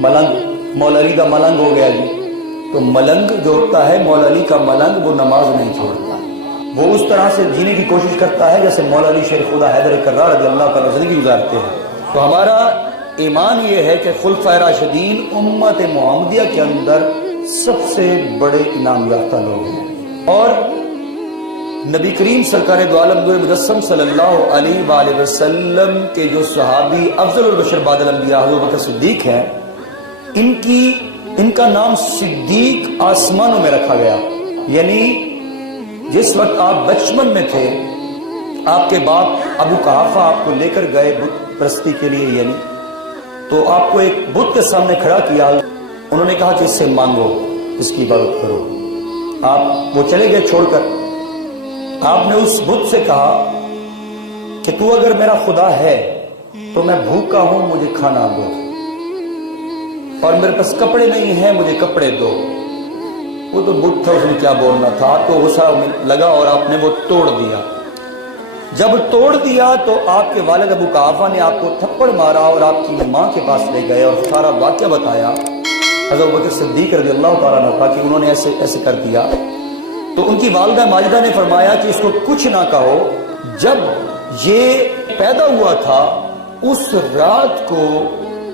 ملنگ مولا علی کا ملنگ ہو گیا جی، تو ملنگ جو ہوتا ہے مولا علی کا ملنگ وہ نماز نہیں چھوڑتا، وہ اس طرح سے جینے کی کوشش کرتا ہے جیسے مولا علی شیخ خدا حیدر کرار رضی اللہ تعالیٰ زندگی گزارتے ہیں۔ تو ہمارا ایمان یہ ہے کہ خلفائے راشدین امت محمدیہ کے اندر سب سے بڑے انعام یافتہ لوگ ہیں، اور نبی کریم سرکار دو عالم نور مجسم صلی اللہ علیہ وآلہ وسلم کے جو صحابی افضل البشر بعد الانبیاء حضرت بکر صدیق ہیں، ان کا نام صدیق آسمانوں میں رکھا گیا۔ یعنی جس وقت آپ بچپن میں تھے، آپ کے باپ ابو قحافہ آپ کو لے کر گئے بت پرستی کے لیے، یعنی تو آپ کو ایک بت کے سامنے کھڑا کیا، انہوں نے کہا کہ اس سے مانگو، اس کی عبادت کرو، آپ وہ چلے گئے چھوڑ کر۔ آپ نے اس بت سے کہا کہ تو اگر میرا خدا ہے تو میں بھوکا ہوں، مجھے کھانا دو، اور میرے پاس کپڑے نہیں ہیں، مجھے کپڑے دو۔ وہ تو بت تھا، اس نے کیا بولنا تھا، آپ کو غصہ لگا اور آپ نے وہ توڑ دیا۔ جب توڑ دیا تو آپ کے والد ابو قحافہ نے آپ کو تھپڑ مارا اور آپ کی ماں کے پاس لے گئے اور سارا واقعہ بتایا حضرت بکر صدیق رضی اللہ تعالیٰ عنہ کا کہ انہوں نے ایسے کر دیا۔ تو ان کی والدہ ماجدہ نے فرمایا کہ اس کو کچھ نہ کہو، جب یہ پیدا ہوا تھا اس رات کو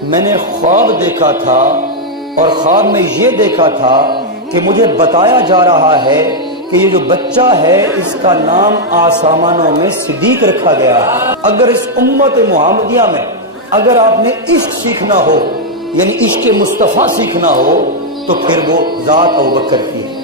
میں نے خواب دیکھا تھا، اور خواب میں یہ دیکھا تھا کہ مجھے بتایا جا رہا ہے کہ یہ جو بچہ ہے اس کا نام آسمانوں میں صدیق رکھا گیا۔ اگر اس امت محمدیہ میں اگر آپ نے عشق سیکھنا ہو، یعنی عشق مصطفیٰ سیکھنا ہو، تو پھر وہ ذات ابوبکر کی ہے۔